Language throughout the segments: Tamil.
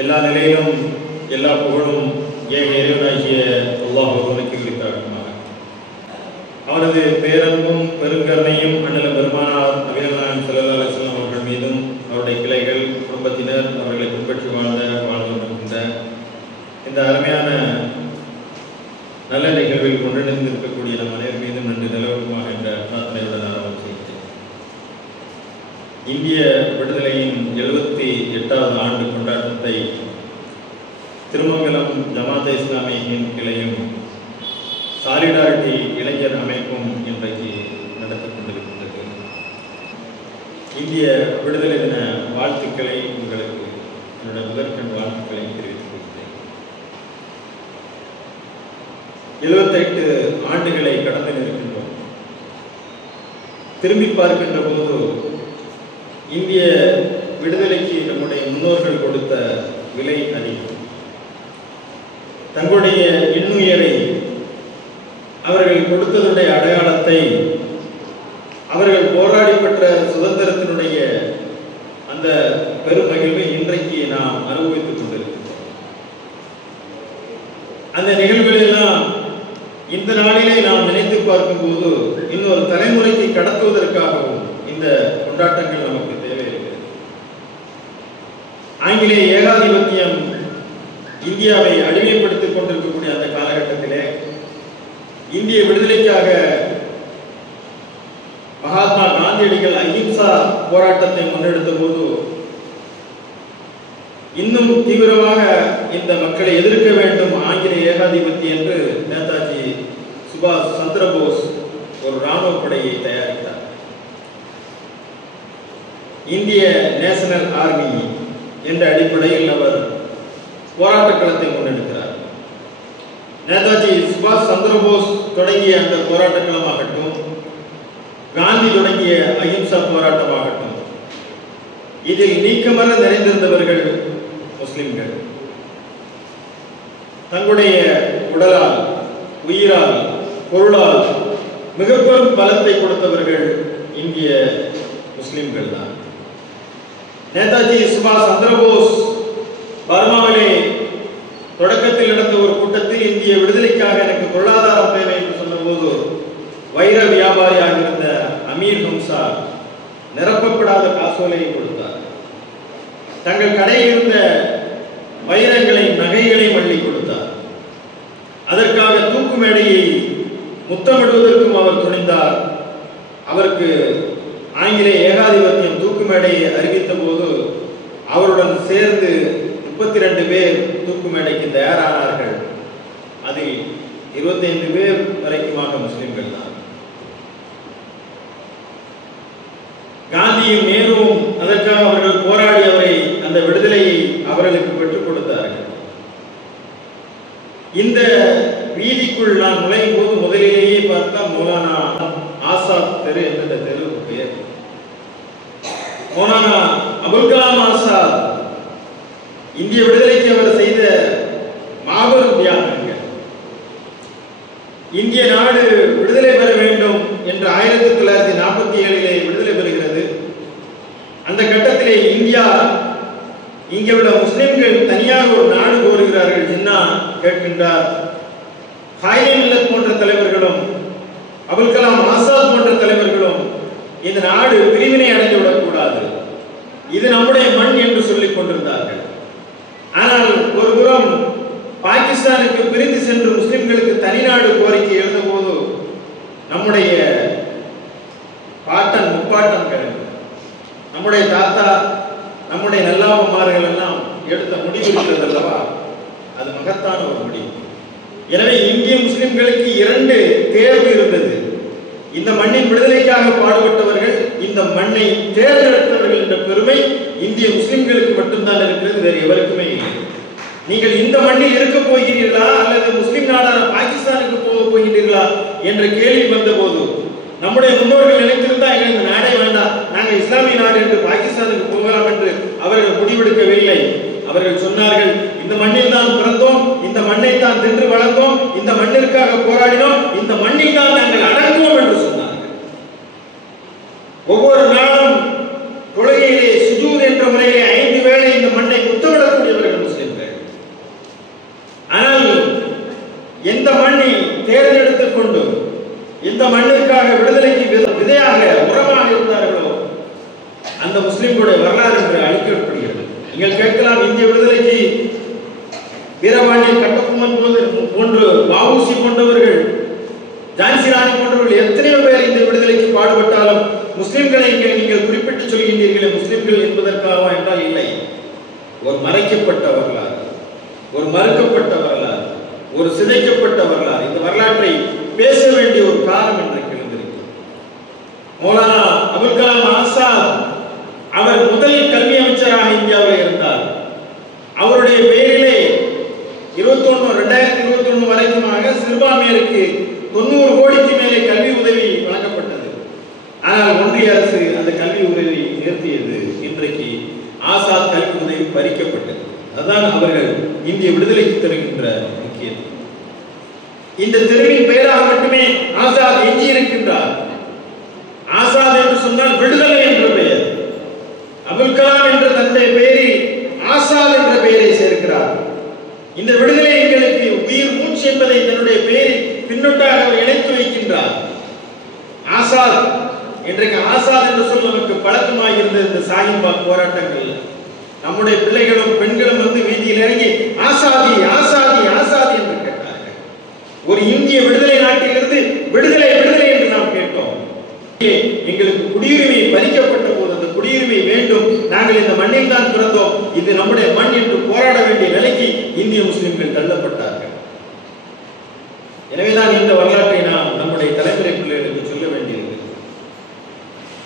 எல்லா நிலையிலும் எல்லா புகழும் ஏக இறைவனாகிய அல்லாஹ் ஒருவனுக்கு உரித்தாகுமாக. அவரது பேரன்பும் பெருங்கருணையும் அண்ணல் பெருமானார் நபிகள் நாயகம் ஸல்லல்லாஹு அலைஹி வஸல்லம் அவர்கள் மீதும் அவருடைய கிளைகள் குடும்பத்தினர் அவர்களை பின்பற்றி வாழ்ந்து கொண்டிருக்கின்ற இந்த அருமையான நல்ல நிகழ்வில் ஒன்றிணைந்து இருக்கக்கூடிய நம் அனைவர் மீதும் நன்றி நிலவுமாக என்ற பிரார்த்தனையுடன் ஆரம்பம் செய்கிறேன். இந்திய விடுதலையின் 78வது ஆண்டு கொண்டாட்டத்தை திருமங்கலம் ஜமாத் இஸ்லாமியின் கிளையும் சாலிடாரிட்டி இளைஞர் அமைப்பும் இன்றைக்கு நடத்தி கொண்டிருக்கின்றது. இந்திய விடுதலை தின வாழ்த்துக்களை உங்களுக்கு என்னுடைய முதற்கண் வாழ்த்துக்களை தெரிவித்துக் கொள்கிறேன். 78 ஆண்டுகளை கடந்து நிற்கின்றோம். திரும்பி பார்க்கின்ற போது இந்திய விடுதலைக்கு நம்முடைய முன்னோர்கள் கொடுத்த விலை அதிகம். தங்களுடைய இன்னுயிரை அவர்கள் கொடுத்ததுடைய அடையாளத்தை அவர்கள் போராடி பெற்ற சுதந்திரத்தினுடைய அந்த பெருமகிழ்வை இன்றைக்கு நாம் அனுபவித்துக் கொண்டிருக்கிறோம். அந்த நிகழ்வுகளெல்லாம் இந்த நாளிலே நாம் நினைத்து பார்க்கும்போது இன்னொரு தலைமுறைக்கு கடத்துவதற்காகவும் இந்த கொண்டாட்டங்கள் நமக்கு தேவையில்லை. ஆங்கிலேய ஏகாதிபத்தியம் இந்தியாவை அடிமைப்படுத்திக் கொண்டிருக்கக்கூடிய அந்த காலகட்டத்திலே இந்திய விடுதலைக்காக மகாத்மா காந்தியடிகள் அஹிம்சா போராட்டத்தை முன்னெடுத்த போது இன்னும் தீவிரமாக இந்த மக்களை எதிர்க்க வேண்டும் ஆங்கிலேய ஏகாதிபத்தி என்று நேதாஜி சுபாஷ் சந்திரபோஸ் ஒரு ராணுவ படையை தயாரித்தார். இந்திய நேஷனல் ஆர்மி என்ற அடிப்படையில் அவர் போராட்ட களத்தை முன்னெடுக்கிறார். நேதாஜி சுபாஷ் சந்திரபோஸ் தொடங்கிய அந்த போராட்ட களமாகட்டும், காந்தி தொடங்கிய அஹிம்சா போராட்டமாகட்டும், இதில் நீக்கமர நிறைந்திருந்தவர்கள் முஸ்லிம்கள். தங்களுடைய உடலால், உயிரால், பொருளால் மிக பெரும் பலத்தை கொடுத்தவர்கள் இந்திய முஸ்லிம்கள் தான். நேதாஜி சுபாஷ் சந்திரபோஸ் பர்மாவிலே தொடக்கத்தில் நடந்த ஒரு கூட்டத்தில் இந்திய விடுதலைக்காக எனக்கு பொருளாதாரம் தேவை என்று சொன்னபோது வைர வியாபாரியாக இருந்த அமீர் ஹம்சா நிரப்பப்படாத காசோலையை கொடுத்தார். தங்கள் கடையில் இருந்த வைரங்களையும் நகைகளையும் அள்ளி கொடுத்தார். அதற்காக தூக்கு மேடையை முத்தமிடுவதற்கும் அவர் துணிந்தார். அவருக்கு ஆங்கிலேய ஏகாதிபத்தியம் தூக்கு மேடையை அறிவித்த போது அவருடன் சேர்ந்து 32 பேர் தூக்கு மேடைக்கு தயாரானார்கள். அதில் 25 பேர் வரைக்குமாக முஸ்லிம்கள் தான். காந்தியும் நேருவும் அதற்காக அவர்கள் போராடி அவரை அந்த விடுதலையை அவர்களுக்கு பெற்றுக் கொடுத்தார்கள். இந்த வீதிக்குள் நான் நுழையும் போது முதலிலேயே பார்த்தால் மௌலானா ஆசாத் தெரு என்ற தெருவுக்கு பெயர். மௌலானா அபுல் கலாம் ஆசாத் இந்திய விடுதலைக்கு அவர் செய்த மாபெரும் தியாகங்கள். இந்திய நாடு விடுதலை பெற வேண்டும் என்று 1947 விடுதலை பெறுகிறது. அந்த கட்டத்திலே இந்தியா இங்கே உள்ள முஸ்லிம்கள் தனியாக ஒரு நாடு கோருகிறார்கள். ஜின்னா கேட்கின்றார். ஹாயிம் மில்லத் போன்ற தலைவர்களும் அபுல் கலாம் ஆசாத் போன்ற தலைவர்களும் இந்த நாடு பிரிவினை அடைந்து விடக்கூடாது, இது நம்முடைய மண் என்று சொல்லிக் கொண்டிருந்தார்கள். ஆனால் ஒரு புறம் பாகிஸ்தானுக்கு பிரிந்து சென்று முஸ்லிம்களுக்கு தனிநாடு கோரிக்கை எழுந்தபோது நம்முடைய பாட்டன் முப்பாட்டன் நம்முடைய தாத்தா நம்முடைய நல்லாவமார்கள் எல்லாம் எடுத்த முடிவு இருக்கிறது அல்லவா, அது மகத்தான ஒரு முடிவு. எனவே இந்திய முஸ்லிம்களுக்கு 2 தேர்வு இருந்தது. இந்த மண்ணின் விடுதலைக்காக பாடுபட்டவர்கள், இந்த மண்ணை தேர்ந்தெடுத்தவர்கள் என்ற பெருமை இந்திய முஸ்லிம்களுக்கு மட்டும்தான் இருக்கிறது, வேறு எவருக்குமே இல்லை. நீங்கள் இந்த மண்ணில் இருக்க போகிறீர்களா அல்லது முஸ்லிம் நாடான பாகிஸ்தானுக்கு போக போகிறீர்களா என்ற கேள்வி வந்த போது நம்முடைய முன்னோர்கள் நினைத்திருந்தா எங்கள் இந்த நாடே வேண்டாம், நாங்கள் இஸ்லாமிய நாடு என்று பாகிஸ்தானுக்கு போகலாம் என்று அவர்கள் முடிவெடுக்கவில்லை. அவர்கள் சொன்னார்கள், இந்த மண்ணில் தான் பிறந்தோம், இந்த மண்ணை தான் தின்று வளர்ந்தோம், இந்த மண்ணிற்காக போராடினோம், இந்த மண்ணில் தான் நாங்கள் அடங்குவோம் என்று சொன்னார்கள். ஒவ்வொரு நாளும் தொழுகையிலே சுஜூத் என்ற முறையிலே 5 வேளை இந்த மண்ணை முத்தமிடக்கூடியவர்கள் எல்லாம் இந்திய விடுதலைக்கு வீரபாண்டிய கட்டபொம்மன் போன்று வஉசி போன்றவர்கள், ஜான்சி ராணி போன்றவர்கள் எத்தனையோ பேர் இந்த விடுதலைக்கு பாடுபட்டாலும் முஸ்லிம்களை நீங்கள் குறிப்பிட்டு சொல்கின்றீர்களே, முஸ்லிம்கள் என்பதற்காக என்றால் இல்லை. ஒரு மறைக்கப்பட்ட வரலாறு, ஒரு மறுக்கப்பட்ட வரலாறு, ஒரு சிதைக்கப்பட்ட வரலாறு. இந்த வரலாற்றை பேச வேண்டிய ஒரு காலம் இன்றைக்கு எழுந்திருக்கிறது. மௌலானா அபுல் கலாம் ஆசாத் அவர் முதல் கல்வி அமைச்சராக இந்தியாவில் இருந்தார். அவருடைய பெயரிலே 2021 வரைக்குமாக சிறுபான்மையருக்கு 90 கோடிக்கு மேலே கல்வி உதவி வழங்கப்பட்டது. ஆனால் ஒன்றிய அரசு அந்த கல்வி உதவி நிறுத்தியது. இன்றைக்கு ஆசாத் கல்வி உதவி பறிக்கப்பட்டது. அதுதான் அவர்கள் இந்திய விடுதலைக்கு தருகின்ற முக்கியத்துவம். இந்த தெருவின் பெயராக மட்டுமே ஆசாத் எஞ்சி இருக்கின்றார். ஆசாத் என்று சொன்னால் விடுதலை என்ற பெயர். அபுல் கலாம் என்ற தன்னுடைய பெயரில் ஆசாத் என்ற பெயரை சேர்க்கிறார். இந்த விடுதலை எங்களுக்கு உயிர் மூச்சு என்பதை தன்னுடைய பெயரில் பின்னொட்டாக அவர் இணைத்து வைக்கின்றார். ஆசாத், இன்றைக்கு ஆசாத் என்று சொல் நமக்கு பழக்கமாக இருந்த இந்த சாகின்பாக் போராட்டங்கள், நம்முடைய பிள்ளைகளும் பெண்களும் வந்து வீதியில் இறங்கி ஆசாதி ஆசாதி ஆசாதி என்று கேட்டார்கள். ஒரு இந்திய விடுதலை நாட்டிலிருந்து விடுதலை விடுதலை என்று நாம் கேட்டோம். எங்களுக்கு குடியுரிமை பறிக்கப்பட்ட போது அந்த குடியுரிமை வேண்டும், நாங்கள் இந்த மண்ணில் தான் பிறந்தோம், இது நம்முடைய மண் என்று போராட வேண்டிய நிலைக்கு இந்திய முஸ்லிம்கள் தள்ளப்பட்டார்கள். எனவேதான் இந்த வரலாற்றை நாம் நம்முடைய தலைமுறை பிள்ளைகளுக்கு சொல்ல வேண்டியிருக்கிறது.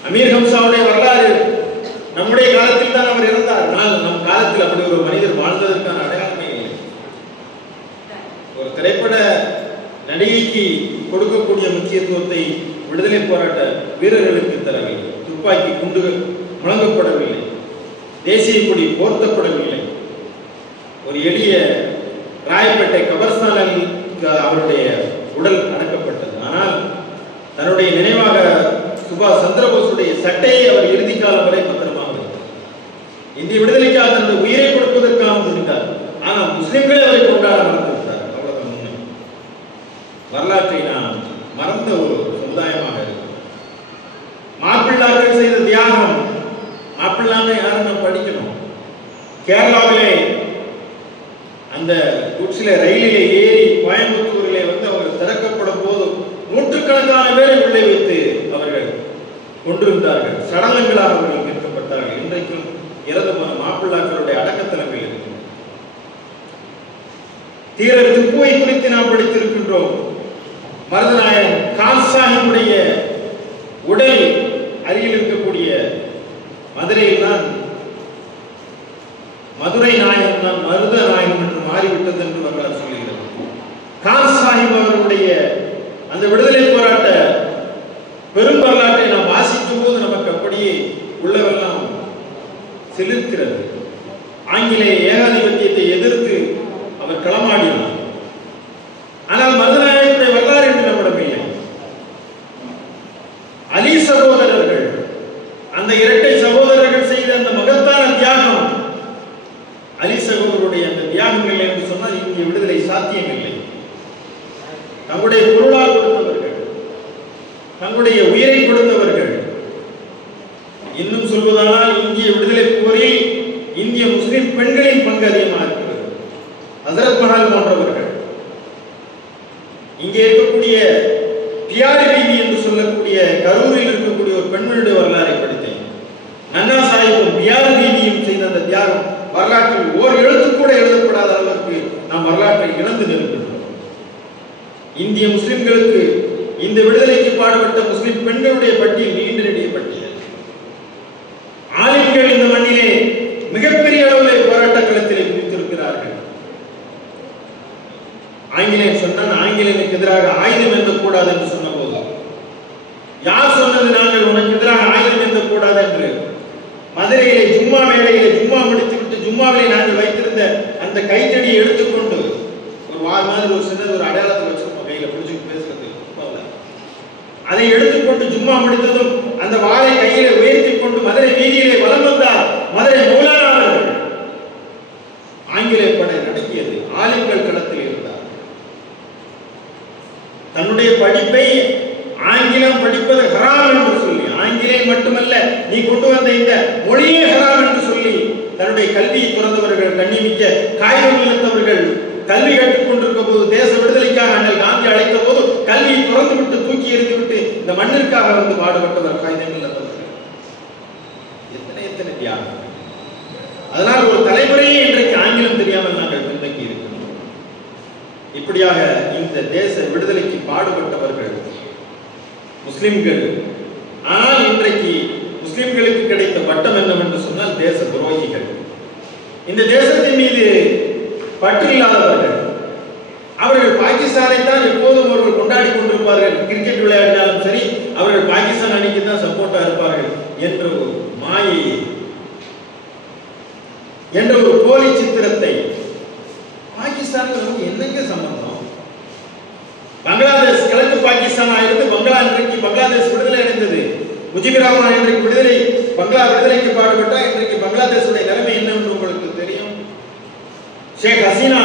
அமீர் ஹம்சாவுடைய வரலாறு நம்முடைய காலத்தில் தான் அவர் இறந்தார். ஆனால் நம் காலத்தில் அப்படி ஒரு மனிதர் வாழ்ந்ததற்கான அடையாளமே இல்லை. ஒரு திரைப்பட நடிகைக்கு கொடுக்கக்கூடிய முக்கியத்துவத்தை விடுதலை போராட்ட வீரர்களுக்கு தரவில்லை. துப்பாக்கி குண்டுகள் முழங்கப்படவில்லை, தேசிய கொடி போர்த்தப்படவில்லை. ஒரு எளிய ராயப்பேட்டை கபர்ஸ்தானில் அவருடைய உடல் அடக்கப்பட்டது. ஆனால் தன்னுடைய நினைவாக சுபாஷ் சந்திரபோஸுடைய சட்டையை அவர் இறுதி காலம் வரை பத்திரமாக வைத்தார். இந்திய விடுதலைக்காக தன்னுடைய உயிரை கொடுப்பதற்காக முடிந்தார். ஆனால் முஸ்லிம்களே அவரை கொண்டாட மறந்து விட்டார். அவ்வளவுதான் உண்மை. வரலாற்றை நாம் மறந்த ஒரு சமுதாயமாக இருக்கிறோம். மாப்பிள்ளாக்கள் செய்த தியாகம், மாப்பிள்ளாங்க யாரும் நாம் படிக்கணும். கேரளாவிலே அந்த குட்சில ரயிலிலே ஏறி கோயம்புத்தூரிலே வந்து அவர் திறக்கப்படும் போது நூற்றுக்கணக்கான பேரை உள்ளே வைத்து அவர்கள் கொண்டிருந்தார்கள். சடலங்களாக அவர்கள் மீட்கப்பட்டார்கள். இன்றைக்கும் இறந்து போன மாப்பிள்ளாக்களுடைய அடக்கத்தலங்கள் இருக்கின்றன. தீரர் திப்புவை குறித்து நாம் படித்திருக்கின்றோம். மருதநாயகம் கான் சாஹிபுடைய உடல் அருகில் இருக்கக்கூடிய மதுரையில் தான் மதுரை நாயகம் தான் மருத நாயகம் என்று மாறிவிட்டது என்று வரலாறு சொல்லுகிறது. கான் சாஹிப் அவர்களுடைய அந்த விடுதலை போராட்ட பெரும் வரலாற்றை நாம் வாசிக்கும் போது நமக்கு அப்படியே உள்ளவெல்லாம் சிலிர்க்கிறது. ஆங்கிலேய ஏகாதிபத்தியத்தை எதிர்த்து அவர் களமாடினார். ஆனால் மருதநாயகனுடைய வரலாறு என்று நம்மிடம் இல்லை. அலி சகோதரர்கள், அந்த இரட்டை சகோதரர்கள் செய்த அந்த மகத்தான தியாகம், அலி சகோதரருடைய அந்த தியாகங்கள் என்று சொன்னால் இங்கே விடுதலை சாத்தியமில்லை. தங்களுடைய பொருளால் கொடுத்தவர்கள், தங்களுடைய உயிரை கொடுத்தவர்கள். இன்னும் சொல்வதானால் இந்திய விடுதலை போரில் இந்திய முஸ்லிம் பெண்களின் பங்கு அதிகமாக இருக்கிறது. ஹசரத் மஹால் போன்றவர்கள், இங்கே இருக்கக்கூடிய பியாரி பீவி என்று சொல்லக்கூடிய கரூரில் இருக்கக்கூடிய ஒரு பெண்மணியுடைய வரலாறை படித்தேன். நன்னா சாஹிப்பும் பியாரி பீவியும் செய்த அந்த தியாகம் வரலாற்றில் ஓர் எழுத்து கூட எழுதப்படாத அளவிற்கு நாம் வரலாற்றை இழந்து நிற்கின்றோம். இந்திய முஸ்லிம்களுக்கு இந்த விடுதலைக்கு பாடுபட்ட முஸ்லிம் பெண்களுடைய பட்டியல் நீண்ட நெடிய பட்டியல். ஆலிம்கள் இந்த மண்ணிலே மிகப்பெரிய அளவில் போராட்ட களத்திலே குதித்திருக்கிறார்கள். ஆங்கிலேயன் சொன்னான், ஆங்கிலேயனுக்கு எதிராக ஆயுதம் ஏந்த கூடாது என்று சொன்ன போது யார் சொன்னது நாங்கள் உனக்கு எதிராக ஆயுதம் ஏந்த கூடாது என்று? மதுரையிலே ஜும்மா மேடையிலே ஜும்மா முடித்துவிட்டு ஜும்மாவிலே நாங்கள் வைத்திருந்த அந்த கைத்தடியை எடுத்துக்கொண்டு ஒரு வார் மாதிரி ஒரு சின்னது ஒரு அடையாளத்தை வச்சிருப்போம் கையில பிடிச்சிட்டு பேசுறது. அதை எடுத்துக்கொண்டு ஜும்மா முடித்ததும் அந்த வாளை கையில உயர்த்தி கொண்டு மதுரை வீதியிலே வலம் வந்தார் மதுரை மௌலானா அவர்கள். ஆங்கிலேய படை நடக்கியது. ஆலிம்கள் களத்தில் இருந்தார். தன்னுடைய படிப்பை ஆங்கிலம் படிப்பது ஹராம் என்று சொல்லி, ஆங்கிலேயம் மட்டுமல்ல நீ கொண்டு வந்த இந்த மொழியே ஹராம் என்று சொல்லி தன்னுடைய கல்வியை துறந்தவர்கள், கண்ணிமிக்க காகிதம் இழுத்தவர்கள் கல்வி கற்றுக் கொண்டிருக்க போது, தேச விடுதலைக்காக அண்ணல் காந்தி அழைத்த போது கல்வியை துறந்து விட்டு தூக்கி எறிந்து விட்டு இந்த மண்ணிற்காக வந்து பாடுபட்டவர் காகிதம் இல்லாதவர்கள். எத்தனை எத்தனை தியாகம்! அதனால் ஒரு தலைமுறையே இன்றைக்கு ஆங்கிலம் தெரியாமல் நாங்கள் பின்தங்கி இருக்கிறோம். இப்படியாக இந்த தேச விடுதலைக்கு பாடுபட்டவர்கள் முஸ்லிம்கள். ஆனால் இன்றைக்கு முஸ்லிம்களுக்கு கிடைத்த பட்டம் என்னவென்று சொன்னால் தேச துரோகிகள். இந்த தேசத்தின் மீது பற்று இல்லாதவர்கள். அவர்கள் பாகிஸ்தானை தான் எப்போதும் அவர்கள் கொண்டாடி கொண்டிருப்பார்கள். கிரிக்கெட் விளையாடினாலும் சரி, அவர்கள் பாகிஸ்தான் அணிக்கு தான் சப்போர்ட்டா இருப்பார்கள் என்ற ஒரு மாயை, என்ற ஒரு போலி சித்திரத்தை. பாகிஸ்தானுக்கு என்னங்க சம்பந்தம்? பங்களாதேஷ் கிழக்கு பாகிஸ்தான் ஆயிருந்து பங்களாதேஷ் விடுதலை அடைந்தது. முஜிபுர் ரஹ்மான் இன்றைக்கு விடுதலைக்கு பாடுபட்டா இன்றைக்கு பங்களாதேஷுடைய நிலைமை என்னவென்று உங்களுக்கு தெரியும். ஷேக் ஹசீனா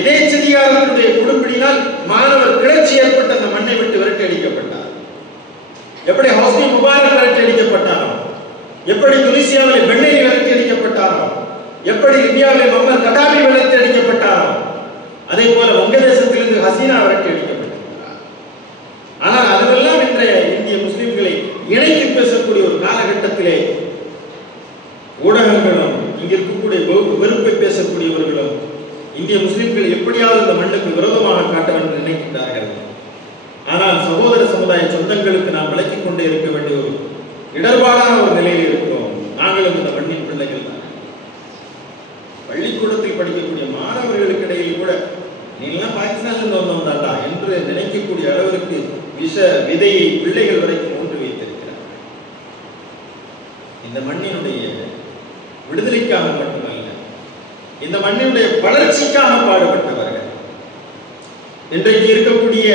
எதேச்சதிகாரத்தினுடைய குடும்பிடினால் மாணவர் கிளர்ச்சி ஏற்பட்ட அந்த மண்ணை விட்டு விரட்டி அடிக்கப்பட்டார். எப்படி ஹோஸ்னி முபாரக் விரட்டி அடிக்கப்பட்டாரோ, எப்படி துனிசியாவில் பென்னேரி விரட்டி அடிக்கப்பட்டாரோ, எப்படி லிபியாவில் முகமது கடாபி விரட்டி அடிக்கப்பட்டாரோ, அதே போல வங்கதேசத்திலிருந்து ஹசீனா விரட்டி அடிக்கப்பட்டிருக்கிறார். ஆனால் அதுவெல்லாம் இன்றைய இந்திய முஸ்லிம்களை இணைத்து பேசக்கூடிய ஒரு காலகட்டத்திலே ஊடகங்களும் இங்க இருக்கக்கூடிய வெறுப்பை பேசக்கூடியவர்களும் இந்திய முஸ்லிம்கள் எப்படியாவது இந்த மண்ணுக்கு விரோதமாக காட்ட வேண்டும் நினைக்கின்றார்கள். ஆனால் சகோதர சமுதாய சொந்தங்களுக்கு நாம் விளக்கிக் கொண்டே இருக்க வேண்டிய ஒரு இடர்பாடான ஒரு நிலையில் இருக்கிறோம். நாங்களும் இந்த மண்ணின் பிள்ளைகள் தான். பள்ளிக்கூடத்தில் படிக்கக்கூடிய மாணவர்களுக்கு இடையில் கூட நீங்களாம் பாகிஸ்தானிலிருந்து வந்தோம் தாண்டா என்று நினைக்கக்கூடிய அளவிற்கு விஷ விதையை பிள்ளைகள் வரைக்கும் ஒன்று வைத்திருக்கிறார். இந்த மண்ணினுடைய விடுதலைக்காக மட்டுமல்ல, இந்த மண்ணினுடைய வளர்ச்சிக்காக பாடுபட்டவர்கள். இன்றைக்கு இருக்கக்கூடிய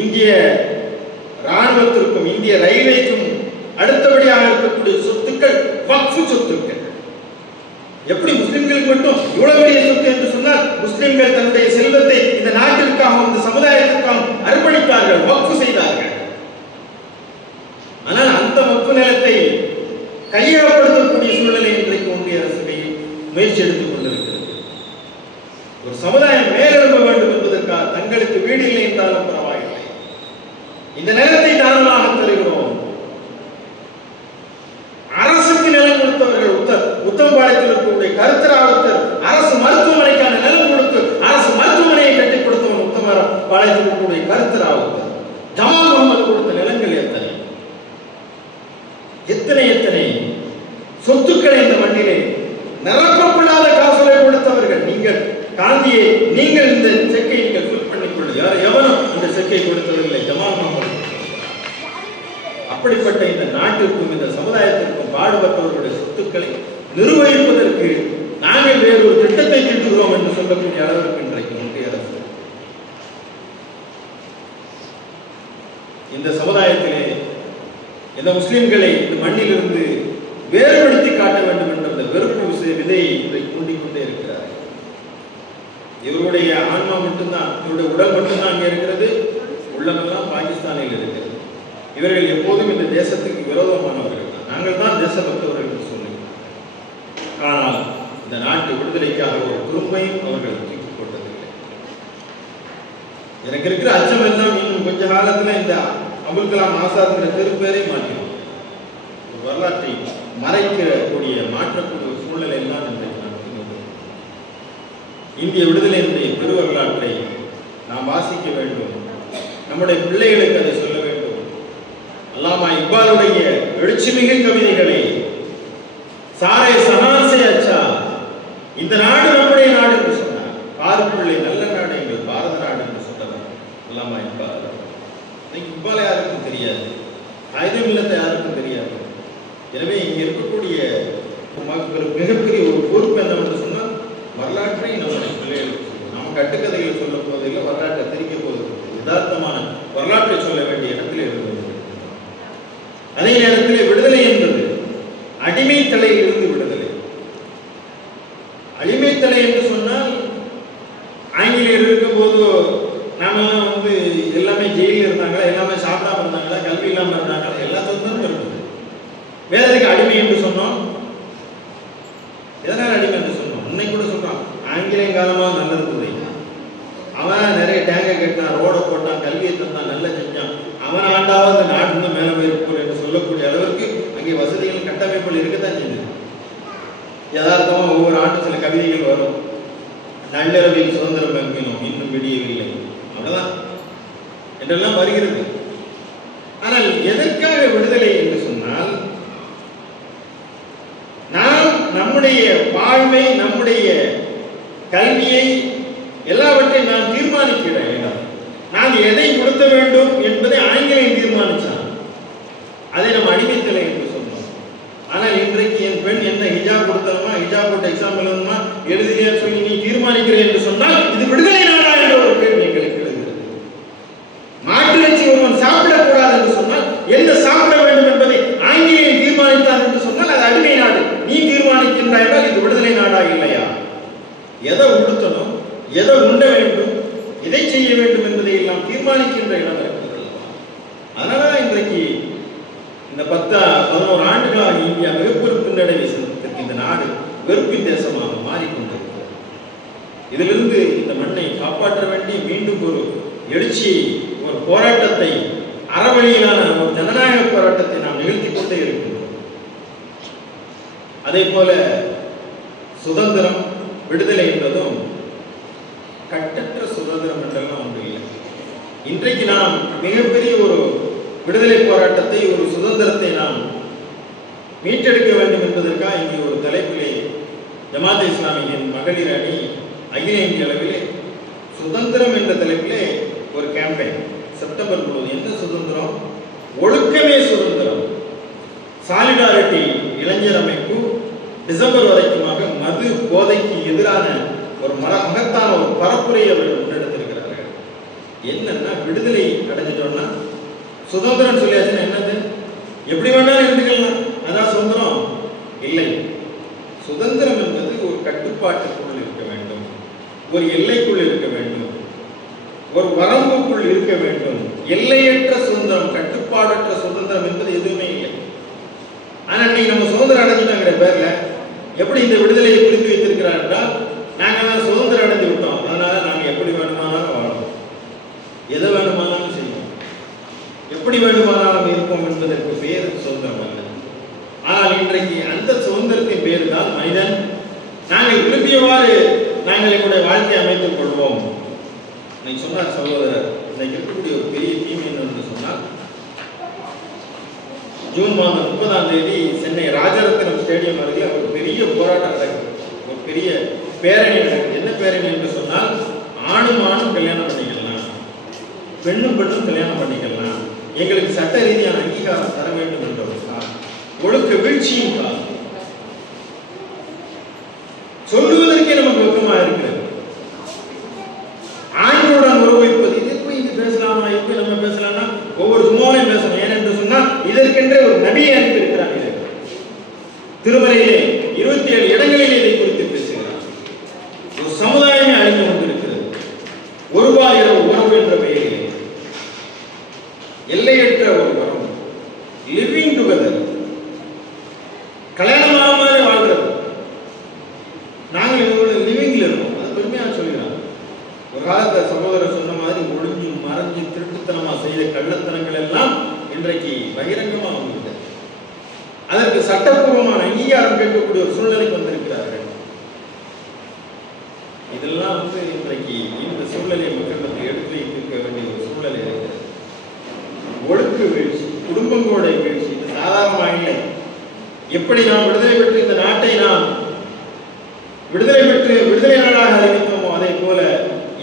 இந்திய ராணுவத்திற்கும் இந்திய ரயில்வேக்கும் அடுத்தபடியாக இருக்கக்கூடிய சொத்துக்கள் வக்ஃப் சொத்துக்கள். எப்படி முஸ்லிம்களுக்கு மட்டும் இவ்வளவு பெரிய சொத்து என்று சொன்னால், முஸ்லிம்கள் தன்னுடைய செல்வத்தை இந்த நாட்டிற்காகவும் இந்த சமுதாயத்திற்காகவும் அர்ப்பணித்தார்கள், வக்ஃப் செய்தார்கள். ஆனால் அந்த வக்ஃப் நிலத்தை கையகப்படுத்தக்கூடிய சூழ்நிலை இன்றைக்கு ஒன்றிய அரசு முயற்சி எடுத்துக் கொண்டிருக்கிறது. ஒரு சமுதாயம் மேலெழும்ப வேண்டும் என்பதற்காக தங்களுக்கு வீடு இல்லை என்றாலும் பரவாயில்லை, இந்த நிலத்தை தானமாக தருகிறோம். அரசுக்கு நிலம் கொடுத்தவர்கள் உத்தமபாளையத்தில் இருக்கக்கூடிய கருத்தராவத்தர் அரசு மருத்துவமனைக்கான நிலம் கொடுத்து அரசு மருத்துவமனையை கட்டிக் கொடுத்தவன் உத்தமபாளையத்தில் இருக்கக்கூடிய கருத்தராவத்தர். ஜமால் முகமது கொடுத்த நிலங்கள் எத்தனை எத்தனை எத்தனை சொத்துக்களை இந்த மண்ணிலே நிரப்பப்படாத காசுகளை கொடுத்தவர்கள். நீங்கள் காந்தியை நீங்கள் இந்த செக்கை நீங்கள் ஃபில் பண்ணிக்கொள்ள எவனும் இந்த செக்கை கொடுத்ததில்லை, ஜமால் முகமது. அப்படிப்பட்ட இந்த நாட்டிற்கும் இந்த சமுதாயத்திற்கும் பாடுபட்டவர்களுடைய சொத்துக்களை நிர்வகிப்பதற்கு நாங்கள் வேறு ஒரு திட்டத்தை தீட்டுகிறோம் என்று சொல்லக்கூடிய அளவிற்கு இன்றைக்கு ஒன்றிய அரசு இந்த சமுதாயத்திலே இந்த முஸ்லிம்களை இந்த மண்ணிலிருந்து வேறுபடுத்தி காட்ட வேண்டும் என்ற அந்த வெறுப்பு விதையை இன்றைக்கு கூண்டிக்கொண்டே இருக்கிறார். இவருடைய ஆன்மா மட்டும்தான், இவருடைய உடல் மட்டும்தான் அங்கே இருக்கிறது, உள்ளமெல்லாம் பாகிஸ்தானில் இருக்கிறது. இவர்கள் எப்போதும் இந்த தேசத்துக்கு விரோதமானவர்கள் தான். நாங்கள் தான் தேசபக்தவர்கள் என்று சொல்லுங்கள். ஆனால் இந்த நாட்டு விடுதலைக்காக ஒரு துரும்பையும் அவர்கள் தூக்கி போட்டதில்லை. எனக்கு இருக்கிற அச்சம் எல்லாம் இன்னும் கொஞ்ச காலத்துல இந்த அபுல் கலாம் ஆசாத் திருப்பேரை மாற்றினோம். வரலாற்றை மறைக்கக்கூடிய மாற்றக்கூடிய சூழ்நிலை எல்லாம் இன்றைக்கு இந்திய விடுதலையினுடைய பெரு வரலாற்றை நாம் வாசிக்க வேண்டும். நம்முடைய பிள்ளைகளுக்கு அதை சொல்ல வேண்டும். அல்லாமா இக்பாலுடைய எழுச்சிமிகு கவிதைகளை சாரே சனாசே அச்சா, இந்த நாடு நம்முடைய நாடு என்று சொன்னார். பாருப்பிள்ளை நல்ல நாடு எங்கள் பாரத நாடு என்று சொன்னவர் அல்லாமா இக்பால். இக்பால் யாருக்கும் தெரியாது, ஆயுதம் இல்லத்தை யாருக்கும் தெரியாது. எனவே இங்க இருக்கக்கூடிய மிகப்பெரிய ஒரு பொறுப்பு என்னவென்று சொன்னால், வரலாற்றை நம்முடைய பிள்ளைகளுக்கு நம்ம கட்டுக்கதைகள் சொல்ல போவதில்லை, வரலாற்றை திரிக்க போவதில்லை, யதார்த்தமான வரலாற்றை சொல்ல வேண்டிய இடத்தில் இருந்தது. அதே நேரத்தில் விடுதலை என்பது அடிமை தலையிலிருந்து விடுதலை. அடிமை தலை என்று சொன்னால், ஆங்கிலேயர் இருக்கும்போது நாமெல்லாம் எல்லாமே ஜெயிலில் இருந்தாங்களா, எல்லாமே சாப்பிடாம இருந்தாங்களா, கல்வி இல்லாம இருந்தாங்களா, எல்லா சொந்தமும் இருந்தது. வேதத்துக்கு அடிமை என்று சொன்னோம். காலமாக நல்லது போதை. அவன் நிறைய டேங்கை கட்டினான், ரோடை போட்டான், கல்வியை தந்தான், நல்லா செஞ்சான். அவன் ஆண்டாவது நாடு மேலே போயிருப்போம் என்று சொல்லக்கூடிய அளவிற்கு அங்கே வசதிகள் கட்டமைப்புகள் இருக்கத்தான் செஞ்சது. யதார்த்தமாக ஒவ்வொரு ஆண்டும் சில கவிதைகள் வரும். நள்ளிரவில் சுதந்திரம் என்கிறோம், இன்னும் விடியவில்லை, அவ்வளவுதான் என்றெல்லாம் வருகிறது. ஆனால் எதற்காக விடுதலை என்று சொன்னால், நாம் நம்முடைய வாழ்வை, நம்முடைய கல்வியை, எல்லாவற்றையும் நாம் தீர்மானிக்கிற இடம். நான் எதை கொடுத்த வேண்டும் என்பதை ஆங்கிலேயன் தீர்மானித்தான். அதை நம்ம அடிமைத்தலை என்று சொன்னோம். ஆனால் இன்றைக்கு என் பெண் என்ன ஹிஜாப் கொடுத்தோமா, ஹிஜாப் போட்டு எக்ஸாம் எழுதணுமா, எழுதியா சொல்லி நீ தீர்மானிக்கிறேன் என்று சொன்னால் இது விடுதலை நாடா என்ற ஒரு கேள்வி எங்களுக்கு எழுகிறது. மாட்டிறைச்சி ஒருவன் சாப்பிடக்கூடாது என்று சொன்னால் என்ன சாப்பிட வேண்டும் என்பதை ஆங்கிலேயன் தீர்மானித்தான் என்று சொன்னால் அது அடிமை நாடு. நீ தீர்மானிக்கின்றாய் என்றால் இது விடுதலை நாடா இல்லையா? எதை உடுத்தணும், எதை உண்ண வேண்டும், எதை செய்ய வேண்டும் என்பதை எல்லாம் தீர்மானிக்கின்ற இடம் இருக்கிறது. அதனால இன்றைக்கு இந்த 10-11 ஆண்டுகளாக இந்தியா மிகப்பெரும் பின்னடைவை சந்தித்திருக்கு. இந்த நாடு வெறுப்பின் தேசமாக மாறிக்கொண்டிருக்கிறது. இதிலிருந்து இந்த மண்ணை காப்பாற்ற வேண்டி மீண்டும் ஒரு எழுச்சி, ஒரு போராட்டத்தை, அறவழியிலான ஒரு ஜனநாயக போராட்டத்தை நாம் நிகழ்த்தி கொண்டே இருக்கின்றோம். அதே போல சுதந்திரம், விடுதலை என்பதும் கட்டற்ற சுதந்திரம் என்றெல்லாம் ஒன்று இல்லை. இன்றைக்கு நாம் மிகப்பெரிய ஒரு விடுதலை போராட்டத்தை, ஒரு சுதந்திரத்தை நாம் மீட்டெடுக்க வேண்டும் என்பதற்காக இங்கே ஒரு தலைப்பிலே ஜமாத் இஸ்லாமியின் மகளிர் அணி அகில இந்திய அளவிலே சுதந்திரம் என்ற தலைப்பிலே ஒரு கேம்பெயின் செப்டம்பர் முழுவதும். என்ன சுதந்திரம்? ஒழுக்கமே சுதந்திரம். சாலிடாரிட்டி இளைஞர் அமைப்பு டிசம்பர் வரைக்குமாக மது போதைக்கு எதிரான ஒரு மகத்தான ஒரு பரப்புரையை அவர்கள் முன்னெடுத்திருக்கிறார்கள். என்னன்னா, விடுதலை அடைஞ்சிட்டோம்னா சுதந்திரம் சொல்லியாச்சுன்னா என்னது? எப்படி வேணாலும் இருந்துக்கலாம், அதான் சுதந்திரம் இல்லை. சுதந்திரம் என்பது ஒரு கட்டுப்பாட்டுக்குள் இருக்க வேண்டும், ஒரு எல்லைக்குள் இருக்க வேண்டும், ஒரு வரம்புக்குள் இருக்க வேண்டும். எல்லையற்ற சுதந்திரம், கட்டுப்பாடற்ற சுதந்திரம் என்பது எதுவுமே இல்லை. ஆனா இன்னைக்கு நம்ம சுதந்திரம் அடைஞ்சிட்டோங்கிற பேர்ல எப்படி இந்த விடுதலையை புரிந்து வைத்திருக்கிறார் என்றால், நாங்கள் சுதந்திரம் அடைந்து விட்டோம், அதனால நாங்கள் எப்படி வேணுமானாலும் வாழணும், எதை வேணுமானாலும் செய்வோம், எப்படி வேணுமானாலும் இருப்போம் என்பதற்கு பேர் சுதந்திரம் அல்ல. ஆனால் இன்றைக்கு அந்த சுதந்திரத்தின் பேர் தான் மனிதன் நாங்கள் விரும்பியவாறு நாங்கள் எங்களுடைய வாழ்க்கையை அமைத்துக் கொள்வோம். இன்னைக்கு சொன்னார் சகோதரர், இன்னைக்கு இருக்கக்கூடிய ஒரு பெரிய தீமை என்னன்னு சொன்னால், ஜூன் மாதம் 30ஆம் தேதி சென்னை ராஜரத்னம் ஸ்டேடியம் அருகே ஒரு பெரிய போராட்டம் நடக்குது, ஒரு பெரிய பேரணி நடக்குது. என்ன பேரணி என்று சொன்னால், ஆணும் ஆணும் கல்யாணம் பண்ணிக்கலாம், பெண்ணும் பெண்ணும் கல்யாணம் பண்ணிக்கலாம், எங்களுக்கு சட்ட ரீதியான அங்கீகாரம் தர வேண்டும் என்ற ஒரு காலம், ஒழுக்க வீழ்ச்சியும் காலம். சொல்லுவதற்கே நமக்கு வெக்கமாக இருக்கிறது. ஆண்களுடன் உறவு வைப்பது, இதுக்கு இங்கு பேசலாமா, இப்ப நம்ம பேசலாம்னா ஒவ்வொரு சும்மாவையும் பேசணும். ஏனென்று சொன்னால் இதற்கென்றே ஒரு நபியை அனுப்பியிருக்கிறார். திருமலையிலே 27 இடங்களில் இதை குறித்து பேசுகிறார். ஒரு சமுதாயமே அழிந்து கொண்டிருக்கிறது. ஒருபால் இரவு உறவு என்ற பெயரிலே எல்லையற்ற ஒரு உறவு, லிவிங் டுகெதர், கல்யாணமாகவே வாழ்கிறது. நாங்கள் இவங்களோட லிவிங்ல இருக்கோம், அது பெருமையாக சொல்கிறாங்க. ஒரு காலத்தை சகோதரர் சொன்ன மாதிரி ஒளிஞ்சு மறைஞ்சு திருட்டுத்தனமா செய்த கள்ளத்தனங்கள் எல்லாம் இன்றைக்கு பகிரங்கமாக வந்துவிட்டது. அதற்கு சட்டப்பூர்வமான அங்கீகாரம் கேட்கக்கூடிய ஒரு சூழ்நிலைக்கு வந்திருக்கிறார்கள். இதெல்லாம் இன்றைக்கு இந்த சூழ்நிலையை மக்களுக்கு எடுத்து வைத்திருக்க வேண்டிய ஒரு சூழ்நிலை இருக்கிறது. ஒழுக்கு வீழ்ச்சி, குடும்பங்களுடைய வீழ்ச்சி, இது சாதாரணமாக இல்லை. எப்படி நாம் விடுதலை பெற்று இந்த நாட்டை நாம் விடுதலை பெற்று விடுதலை நாடாக அறிவித்தோமோ, அதே போல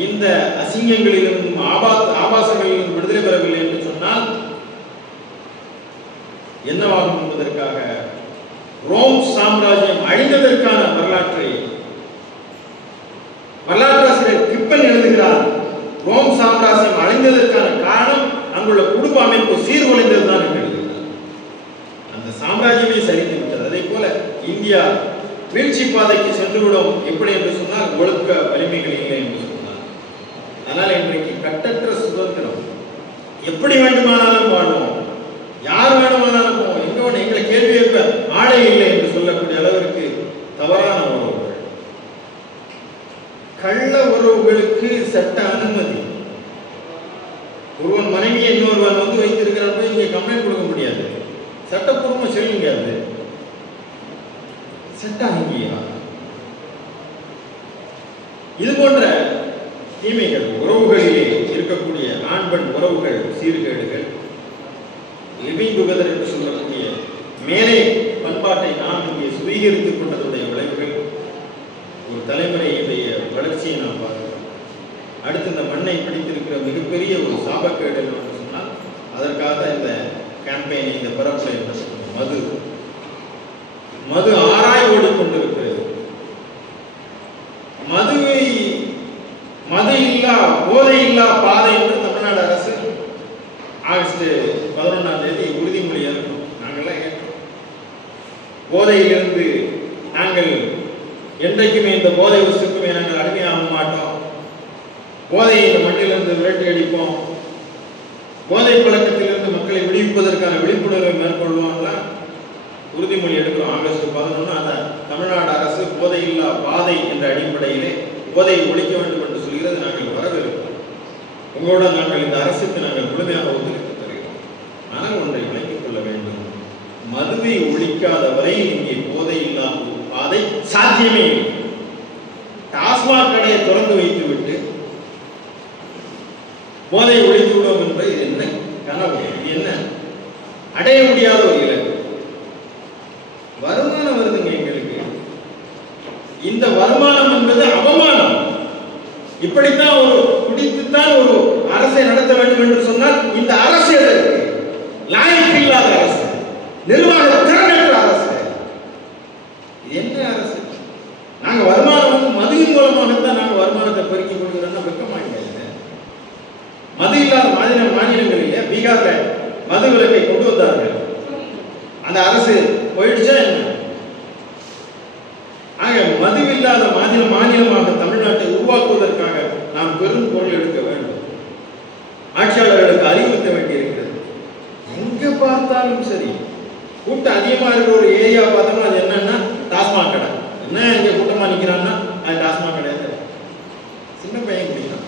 இந்த அசிங்கங்களிலிருந்தும் ஆபாசங்களிலிருந்து விடுதலை பெறவில்லை என்று சொன்னால் என்னவாகும் என்பதற்காக ரோம் சாம்ராஜ்யம் அழிந்ததற்கான வரலாற்றாசிரியர் கிப்பன் எழுதுகிறார். ரோம் சாம்ராஜ்யம் அழிந்ததற்கான காரணம் அங்குள்ள குடும்ப அமைப்பு சீர்குலைந்ததுதான் என்று எழுதுகிறார். அந்த சாம்ராஜ்யமே சரிந்து விட்டது. அதே போல இந்தியா வீழ்ச்சி பாதைக்கு சென்றுவிடும். எப்படி என்று சொன்னால் ஒழுக்க வலிமைகள் இல்லை என்று சொன்னார். அதனால் இன்றைக்கு கட்டற்ற சுதந்திரம், எப்படி வேண்டுமானாலும் வாழ்வோம், யார் வேண்டுமானாலும் போவோம், எங்கோடு எங்களை கேள்வி கேட்ப ஆளே இல்லை என்று சொல்லக்கூடிய அளவிற்கு தவறான உறவுகள், கள்ள உறவுகளுக்கு சட்ட அனுமதி. ஒருவன் மனைவியை இன்னொருவன் வந்து வைத்திருக்கிறப்ப இங்கே கம்ப்ளைண்ட் கொடுக்க முடியாது. சட்டப்பூர்வமா சொல்லுங்க, அது சட்ட அங்கீகாரம். இது போன்ற தீமைகள், உறவுகளிலே இருக்கக்கூடிய ஆண் பெண் உறவுகள் சீர்கேடுகள், லிவிங் டுகெதர் என்று சொல்லக்கூடிய மேலே பண்பாட்டை நாம் இங்கே சுவீகரித்துக் கொண்டதுடைய விளைவுகள், ஒரு தலைமுறையுடைய வளர்ச்சியை நாம் பார்க்கிறோம். அடுத்து இந்த மண்ணை பிடித்திருக்கிற மிகப்பெரிய ஒரு சாபக்கேடு என்று சொன்னால், அதற்காக இந்த கேம்பெயினை, இந்த பரப்புரை என்று சொல்லுவோம். மது ஆராய் ஓடிக்கொண்டிருக்கிறது. மது இல்லா போதை இல்லா பாதை என்று தமிழ்நாடு அரசு ஆகஸ்ட் 11ஆம் தேதி உறுதிமொழி ஏற்கணும். நாங்கள்லாம் ஏற்றோம். போதையிலிருந்து நாங்கள் என்றைக்குமே இந்த போதை வஸ்துக்குமே நாங்கள் அடிமையாக மாட்டோம். போதையை இந்த மண்ணிலிருந்து விரட்டி அடிப்போம். போதை பழக்கத்திலிருந்து மக்களை விடுவிப்பதற்கான விழிப்புணர்வை மேற்கொள்வோம்லாம் உறுதிமொழி எடுக்கிறோம். ஆகஸ்ட் 11 அந்த தமிழ்நாடு அரசு போதையில்லா பாதை என்ற அடிப்படையிலே போதையை ஒழிக்க வேண்டும் என்று சொல்கிறது. நாங்கள் வரவேற்கிறோம். உங்களோட நாங்கள் இந்த அரசுக்கு நாங்கள் முழுமையாக ஒத்துழைப்பு தருகிறோம். ஆனால் ஒன்றை விளங்கிக் கொள்ள வேண்டும், மதுவை ஒழிக்காத வரை இங்கே போதையில்லா பாதை சாத்தியமே இல்லை. டாஸ்மாக் கடையை திறந்து வைத்துவிட்டு போதை ஒழித்து விடுவோம் என்பது என்ன கனவு? என்ன அடைய முடியாத ஒரு இலக்கு. வருமானம் வருதுங்க எங்களுக்கு. இந்த வருமானம் என்பது அவமானம். இப்படித்தான் ஒரு குடித்துத்தான் ஒரு அரசை நடத்த வேண்டும் என்று சொன்னால் இந்த அரசு எதற்கு? லாயக்கு இல்லாத அரசு, நிர்வாக திறனற்ற அரசு. என்ன அரசு? நாங்க வருமானம் மதுவின் மூலமாகத்தான் நாங்கள் வருமானத்தை பெருக்கிக் கொள்கிறோம்னா வெக்கமாங்க. மது இல்லாத மாநிலங்களில் பீகார்ல மது விலக்கை கொண்டு வந்தார்கள். அந்த அரசு போயிடுச்சா என்ன? ஆக மதுவில்லாத மாநிலமாக தமிழ்நாட்டை உருவாக்குவதற்காக நாம் பெரும் பொருள் எடுக்க வேண்டும். ஆட்சியாளர்களுக்கு அறிவுறுத்த வேண்டியிருக்கிறது. எங்க பார்த்தாலும் சரி, கூட்டம் அதிகமா இருக்கிற ஒரு ஏரியா பார்த்தோம்னா அது என்னன்னா டாஸ்மாக் கடை. என்ன இங்க கூட்டமா நிக்கிறான்னா அது டாஸ்மாக் கடை. சின்ன பையன் குடிக்கிறான்.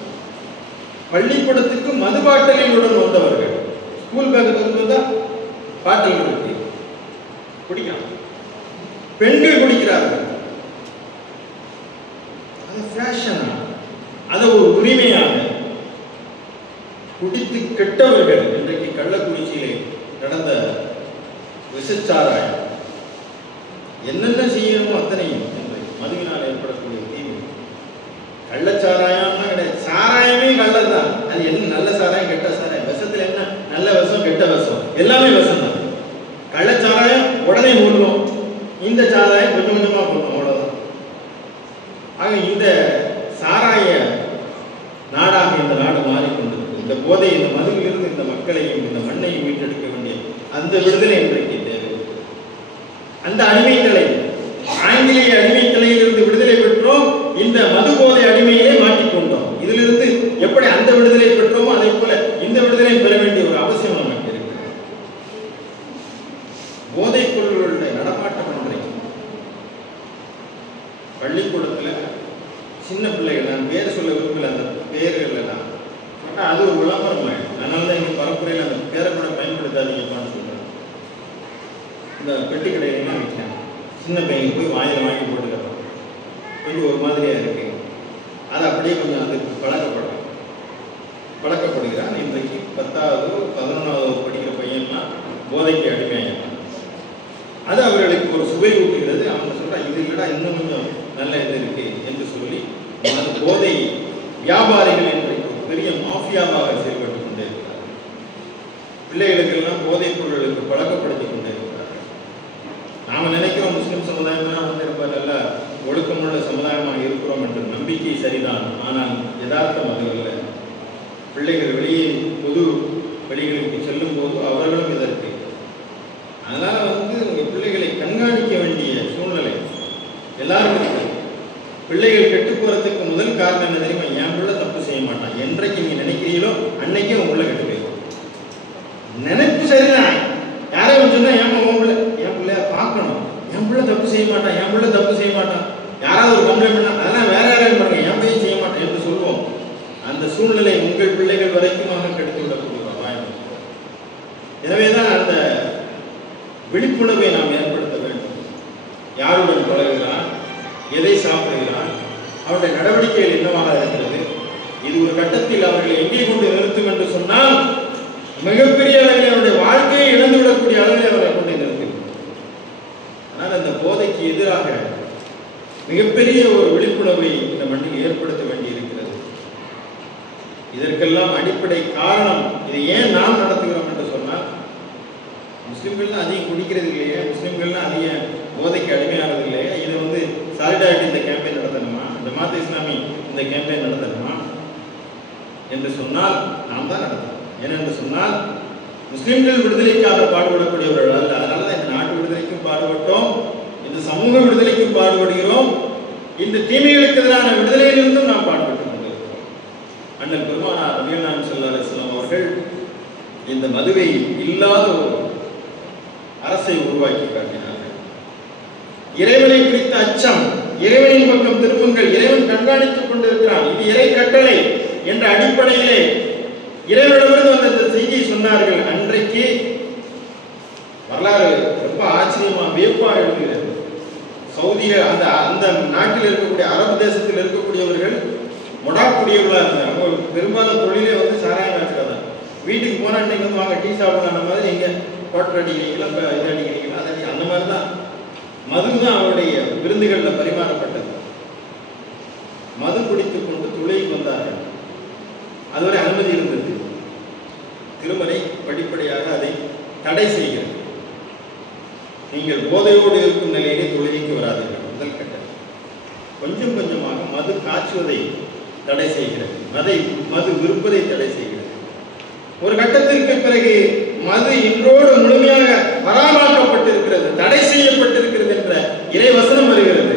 பள்ளிக்கூடத்துக்கு மது பாட்டிலுடன் வந்தவர்கள் ஸ்கூல் பேக் கொண்டு வந்தா பாட்டில் இருக்கு குடிக்கிறான். பெண்கள் குடிக்கிறார்கள். அது ஃபேஷனா, அது ஒரு உரிமையாக குடித்து கெட்டவர்கள். இன்றைக்கு கள்ளக்குறிச்சியிலே நடந்த விசச்சாராயம் என்னென்ன செய்யணுமோ அத்தனையும் மதுவினால் ஏற்படக்கூடிய தீமை. கள்ளச்சாராயம் கிடையாது, சாராயமே கள்ளது தான். அது என்ன நல்ல சாராயம் கெட்ட சாராயம்? விஷத்துல என்ன நல்ல விஷம் கெட்ட விஷம்? எல்லாமே விஷம் தான். கள்ளச்சாராயம் உடனே மூடுவோம், இந்த சாராயம் கொஞ்சம் கொஞ்சமா போடும், அவ்வளவுதான். ஆக இந்த சாராய நாடாக இந்த நாடு மாறிக்கொண்டிருக்கு. இந்த போதை, இந்த மதுவிலிருந்து இந்த மக்களையும் இந்த மண்ணையும் மீட்டெடுக்க வேண்டிய அந்த விடுதலை இன்றைக்கு தேவை. அந்த அடிமைத்தலை, ஆங்கிலேய அடிமைத்தலையிலிருந்து விடுதலை பெற்றோம், இந்த மது போதை அடிமையிலே மாற்றிக்கொண்டோம். இதிலிருந்து எப்படி அந்த விடுதலை பெற்றோமோ அதே போல இந்த விடுதலை பெற வேண்டிய ஒரு அவசியம் நமக்கு இருக்கு. போதைப் பொருள்களுடைய நடமாட்டம் இன்றைக்கு பள்ளிக்கூடத்துல சின்ன பிள்ளைகள், நான் பேர் சொல்ல விரும்பல, அந்த பேர்கள் எல்லாம் சொன்னா அது ஒரு விளம்பரம் ஆயிடும். அதனாலதான் எங்க பரப்புரையில் அந்த பேரை கூட பயன்படுத்தாதீங்கப்பான்னு சொல்றேன். இந்த பெட்டி கடையிலாம் வைக்கிறேன், சின்ன பையன் போய் வாயில வாங்கி போட்டுக்கிறோம், கொஞ்சம் ஒரு மாதிரியா இருக்கு, அது அப்படியே கொஞ்சம் அதுக்கு பழக்கப்படுகிறான். இன்றைக்கு 10வது 11வது படிக்கிற பையன்லாம் போதைக்கு அடிமையாகிறான். அது அவர்களுக்கு ஒரு சுவை ஊட்டுகிறது. அவங்க சொல்றா இது இல்லடா இன்னும் கொஞ்சம் நல்ல இது இருக்கு என்று சொல்லி அந்த போதை வியாபாரிகள் இன்றைக்கு ஒரு பெரிய மாஃபியாவாக செயல்பட்டு கொண்டே இருக்கிறார்கள். பிள்ளைகளுக்கெல்லாம் போதைப் பொருளுக்கு பழக்கப்படுத்தி கொண்டே இருக்கிறார்கள். நாம நினைக்கிறோம் முஸ்லிம் சமுதாயம்லாம் வந்து ரொம்ப நல்ல ஒழுக்கமுள்ள சமுதாயமாக இருக்கிறோம் என்ற நம்பிக்கை சரிதான். ஆனால் யதார்த்தம் அது இல்லை. பிள்ளைகள் வெளியே பொது வெளிகளுக்கு செல்லும் போது அவர்களும் இதற்கு, அதனால வந்து பிள்ளைகளை கண்காணிக்க வேண்டிய சூழ்நிலை எல்லாரும் இருக்கு. பிள்ளைகள் கெட்டு போறதுக்கு முதல் காரணம் என்ன தெரியுமா? என் பிள்ளை தப்பு செய்ய மாட்டான். என்றைக்கு நீங்க நினைக்கிறீங்களோ அன்னைக்கே உங்க பிள்ளை கெட்டு போயிடும். நினைப்பு சரிதான். யாரையும் சொன்னா ஏமா உன் பிள்ளை, என் பிள்ளைய பார்க்கணும், என் பிள்ளை தப்பு செய்ய மாட்டான், என் பிள்ளை தப்பு செய்ய மாட்டான். யாராவது ஒரு கம்ப்ளைண்ட் பண்ணா அதெல்லாம் வேற யாராவது பாருங்க, என் பையன் செய்ய அவருடைய நடவடிக்கைகள் என்னவாக இருக்கிறது? இது ஒரு கட்டத்தில் அவர்களை எங்கே கொண்டு நிறுத்தும் என்று சொன்னால் மிகப்பெரிய அளவில் அவருடைய வாழ்க்கையை இழந்துவிடக்கூடிய அளவில் அவரை கொண்டு நிறுத்தும். ஆனால் அந்த போதைக்கு எதிராக மிகப்பெரிய ஒரு விழிப்புணர்வை இந்த மண்ணில் ஏற்படுத்த வேண்டி இருக்கிறது. இதற்கெல்லாம் அடிப்படை காரணம், இதை ஏன் நாம் நடத்துகிறோம் என்று சொன்னால், முஸ்லிம்கள்லாம் அதிகம் குடிக்கிறது இல்லையா, முஸ்லிம்கள்லாம் அதிக போதைக்கு அடிமையானது இல்லையா, இதை வந்து சாலிடாரிட்டி இந்த கேம்பெயின் நடத்தணுமா, ஜமாத் இஸ்லாமி இந்த கேம்பெயின் நடத்தணுமா என்று சொன்னால் நாம் தான் நடத்தணும். ஏனென்று சொன்னால் முஸ்லிம்கள் விடுதலைக்காக பாடுபடக்கூடியவர்கள் அல்ல. அதனால தான் இந்த நாட்டு விடுதலைக்கும் பாடுபட்டோம், இந்த சமூக விடுதலைக்கும் பாடுபடுகிறோம், இந்த தீமைகளுக்கு எதிரான விடுதலையிலிருந்தும் நாம் பாடுபட்டு கொண்டிருக்கிறோம். அண்ணல் பெருமானார் நபிகள் நாயகம் ஸல்லல்லாஹு அலைஹி வஸல்லம் அவர்கள் இந்த மதுவை இல்லாத ஒரு அரசை உருவாக்கி காட்டினார்கள். இறைவனை குறித்த அச்சம், இறைவனின் பக்கம் திரும்புங்கள், இறைவன் கண்காணித்துக் கொண்டிருக்கிறான், இது இறை கட்டளை என்ற அடிப்படையிலே இறைவனிடமிருந்து அந்த செய்தியை சொன்னார்கள். அன்றைக்கு வரலாறு ரொம்ப ஆச்சரியமா வியப்பா எழுதுகிறது. சவுதிய அந்த அந்த நாட்டில் இருக்கக்கூடிய அரபு தேசத்தில் இருக்கக்கூடியவர்கள் மொடாக்கூடியவர்களா இருந்தாங்க. அவங்க பெரும்பாலும் தொழிலே வந்து சாராயம் காய்ச்சல். வீட்டுக்கு போனா இன்னைக்கு வந்து வாங்க டீ சாப்பிடலாம் மாதிரி, எங்க கோட்டர் அடிக்கிறீங்களா, இது அடிக்கிறீங்களா, அதை அந்த மாதிரி தான் மது தான் அவருடைய விருந்துகளில் பரிமாறப்பட்டது. மது குடித்துக் கொண்டு துளைக்கு வந்தார்கள். அதுவரை அனுமதி இருந்தது. திருமறை படிப்படியாக அதை தடை செய்கிறது. நீங்கள் போதையோடு இருக்கும் நிலையிலே தொழுகைக்கு வராதீர்கள், முதல் கட்டம். கொஞ்சம் கொஞ்சமாக மது காய்ச்சுவதை தடை செய்கிறது, மது விருப்பதை தடை செய்கிறது. ஒரு கட்டத்திற்கு பிறகு மது இன்றோடு முழுமையாக பராமரிக்கப்பட்டிருக்கிறது, தடை செய்யப்பட்டிருக்கிறது என்ற இறைவசனம் வருகிறது.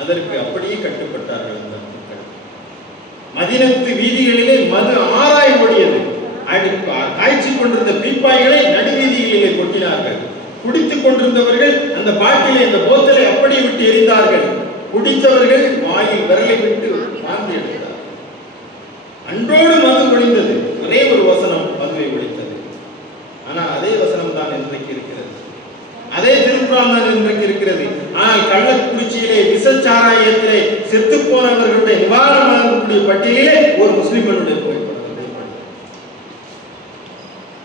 அதற்கு அப்படியே கட்டுப்பட்டார்கள். அந்த மக்கள் மதீனத்து வீதிகளிலே மது ஆராய் ஓடியது. காய்ச்சிக் கொண்டிருந்த பீப்பாய்களை நடுவீதிகளிலே கொட்டினார்கள். குடித்துக் கொண்டிருந்தவர்கள் அந்த பாட்டிலை, அந்த போத்தலை அப்படி விட்டு எரிந்தார்கள். குடித்தவர்கள் வாயில் விரலை விட்டு வாந்தி எடுத்தார். அன்றோடு மது ஒழிந்தது. ஒரே ஒரு வசனம் மதுவை ஒழித்தது. ஆனால் அதே வசனம் தான் இன்றைக்கு இருக்கிறது, அதே திருக்குர்ஆன் தான் இன்றைக்கு இருக்கிறது. ஆனால் கள்ளக்குறிச்சியிலே விசச்சாராயத்திலே செத்து போனவர்களுடைய நிவாரணம் வழங்கக்கூடிய பட்டியலிலே ஒரு முஸ்லிம்களுடைய புகைப்படம்.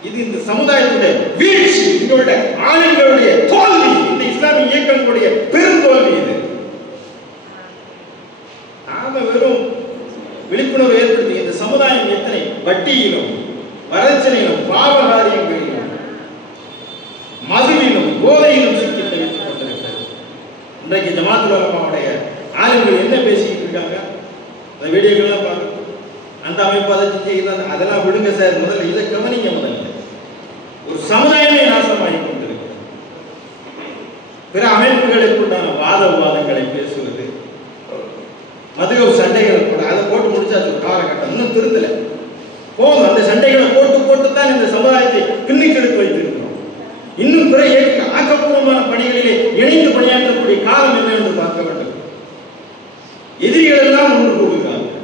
இது இந்த சமுதாயத்துடைய வீழ்ச்சி, எங்களுடைய ஆளுங்களுடைய தோல்வி, இந்த இஸ்லாமிய இயக்கங்களுடைய பெருந்தோல்வி. இது நாம வெறும் விழிப்புணர்வு ஏற்படுத்தி இந்த சமுதாயம் எத்தனை வட்டியிலும் வரச்சனையிலும் பாவகாரியங்களிலும் மதுவிலும் போதையிலும் சிக்கி தவித்துக் கொண்டிருக்கிறது. இன்றைக்கு ஜமாத்துல் உலமாவுடைய ஆளுங்கள் என்ன பேசிக்கிட்டு இருக்காங்க, அந்த வீடியோக்கள்லாம் பார்க்க, அந்த அமைப்பு அதை செய்யலாம், அதெல்லாம் விடுங்க சார், முதல்ல இதை கவனிங்க. முதல்ல ஒரு சமுதாயமே நாசமாகி கொண்டிருக்கிறது. பிற அமைப்புகளுக்குண்டான வாத விவாதங்களை பேசுவது, மதுகவு சண்டைகள் கூட, அதை போட்டு முடிச்சாச்சு ஒரு காலகட்டம், இன்னும் திருத்தல போதும். அந்த சண்டைகளை போட்டுத்தான் இந்த சமுதாயத்தை பின்னிக்கெடுத்து வைத்திருக்கிறோம். இன்னும் பிற ஆக்கப்பூர்வமான பணிகளிலே இணைந்து பணியாற்றக்கூடிய காலம் என்ன என்று பார்க்க வேண்டும். எதிரிகள் எல்லாம் ஒன்று கூடுகிறார்கள்.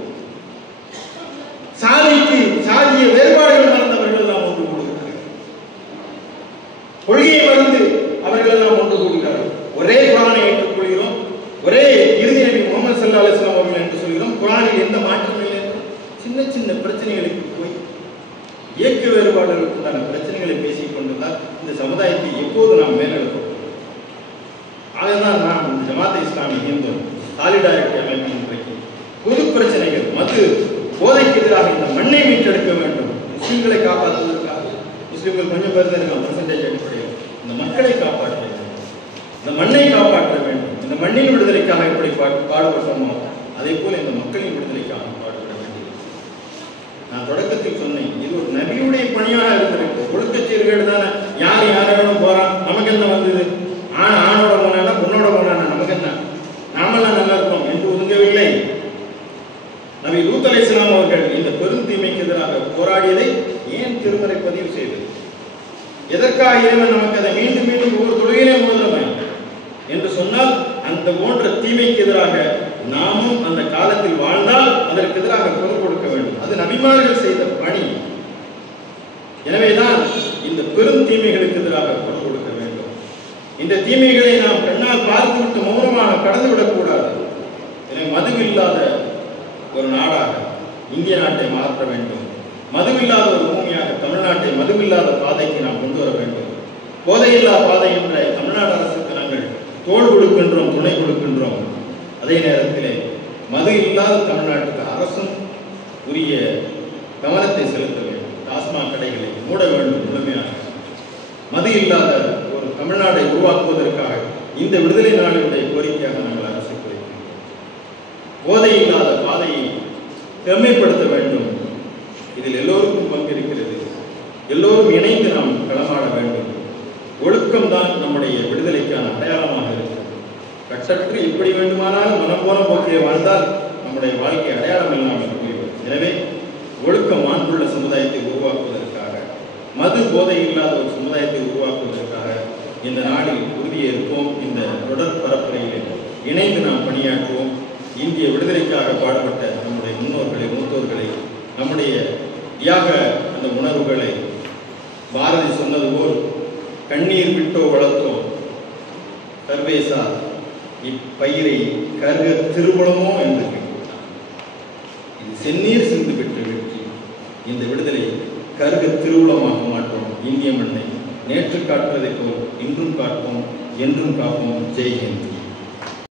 சாதிய வேறுபாடுகள் மறந்தவர்கள் எல்லாம் ஒன்று கூடுகிறார்கள். கொள்கையை மறந்து அவர்கள் எல்லாம் ஒன்று கூடுகிறார்கள். ஒரே குர்ஆனை ஏற்றுக்கொள்கிறோம், ஒரே இறுதி நபி முஹம்மது ஸல்லல்லாஹு அலைஹி வஸல்லம் அவர்கள் என்று சொல்கிறோம். குர்ஆனில் எந்த மாற்றமும் இல்லை. சின்ன சின்ன பிரச்சனைகளுக்கு போய் இயக்க வேறுபாடுகளுக்குண்டான பிரச்சனைகளை பேசிக் கொண்டுதான் இந்த சமுதாயத்தை எப்போது நாம் மேலெடுப்போம். அதுதான் நாம் இந்த ஜமாத் இஸ்லாமி இந்து சாலிடாரிட்டி அமைப்பின் இன்றைக்கு பொது பிரச்சனைகள், மது போதைக்கு எதிராக இந்த மண்ணை மீட்டெடுக்க வேண்டும். முஸ்லிம்களை காப்பாற்றுவதற்காக, முஸ்லிம்கள் கொஞ்சம் பேர் தான் இருக்காங்க பெர்சன்டேஜ் அடிப்படையில், இந்த மக்களை காப்பாற்ற வேண்டும், இந்த மண்ணை காப்பாற்ற வேண்டும். இந்த மண்ணின் விடுதலைக்காக எப்படி பாடுபட்டோமோ அதே போல இந்த மக்களின் விடுதலைக்காக பாடுபட வேண்டியது. நான் தொடக்கத்தில் சொன்னேன், இது ஒரு நபியுடைய பணியாக இருந்திருக்கு. ஒழுக்கச்சீர்கேடு தானே, யாரோட போறான், நமக்கு என்ன வந்தது, ஆணோட போனானா பொண்ணோட போனானா நமக்கு என்ன, நாமெல்லாம் நல்லா இருப்போம் என்று ஒதுங்கவில்லை. நபி லூத் அலைஹிஸ்ஸலாம் அவர்கள் இந்த பெரும் தீமைக்கு எதிராக போராடியதை ஏன் திருமறை பதிவு செய்தது, எதற்காக இறைவன் நமக்கு அதை மீண்டும் மீண்டும் ஒவ்வொரு தொழுகையிலே ஓதுறோமே என்று சொன்னால், அந்த போன்ற தீமைக்கு எதிராக நாமும் அந்த காலத்தில் வாழ்ந்தால் அதற்கு எதிராக குரல் கொடுக்க வேண்டும். அது நபிமார்கள் செய்த பணி. எனவேதான் இந்த பெரும் தீமைகளுக்கு எதிராக குரல் கொடுக்க வேண்டும். இந்த தீமைகளை நாம் கண்ணால் பார்த்துவிட்டு மௌனமாக கடந்துவிடக் கூடாது. எனவே மதுவில்லாத ஒரு நாடாக இந்திய நாட்டை மாற்ற வேண்டும். மதுவில்லாத ஒரு பூமியாக தமிழ்நாட்டை மதுவில்லாத பாதைக்கு நாம் கொண்டு வர வேண்டும். போதையில்லா பாதை என்ற தமிழ்நாடு அரசுக்கு நாங்கள் தோள் கொடுக்கின்றோம், துணை கொடுக்கின்றோம். அதே நேரத்திலே மது இல்லாத தமிழ்நாட்டுக்கு அரசும் உரிய கவனத்தை செலுத்த வேண்டும். டாஸ்மாக் கடைகளை மூட வேண்டும். முழுமையாக மது இல்லாத ஒரு தமிழ்நாடை உருவாக்குவதற்காக இந்த விடுதலை நாளினுடைய கோரிக்கையாக நாங்கள் அரசுக்கு வைக்கிறோம். போதை இல்லாத பாதையை செம்மைப்படுத்த வேண்டும். இதில் எல்லோருக்கும் பங்கு இருக்கிறது. எல்லோரும் இணைந்து நாம் களமாட வேண்டும். ஒழுக்கம்தான் நம்முடைய விடுதலைக்கான அடையாளமாக இருக்கிறது. கட்டற்று எப்படி வேண்டுமானாலும் மனம் போன போக்கிலே வாழ்ந்தால் நம்முடைய வாழ்க்கை அடையாளம் இல்லாமல் போய்விடும். எனவே ஒழுக்கம் மாண்புள்ள சமுதாயத்தை உருவாக்குவதற்காக, மது போதை இல்லாத ஒரு சமுதாயத்தை உருவாக்குவதற்காக இந்த நாளில் உறுதியேற்போம். இந்த தொடர் பரப்புரையில் இணைந்து நாம் பணியாற்றுவோம். இந்திய விடுதலைக்காக பாடுபட்ட நம்முடைய முன்னோர்களை, மூத்தோர்களை, நம்முடைய தியாக அந்த உணர்வுகளை பாரதி சொன்னது போல் கண்ணீர் விட்டோ வளர்த்தோ சர்வேசா இப்பயிரை கருக திருவுளமோ என்று இது செந்நீர் சிந்து பெற்ற வெற்றி. இந்த விடுதலை கருக திருவுளமாக மாற்றோம். இந்திய மண்ணை நேற்று காட்டுவதை போல் இன்றும் காப்போம், என்றும் காப்போம். ஜெய் ஹிந்த்.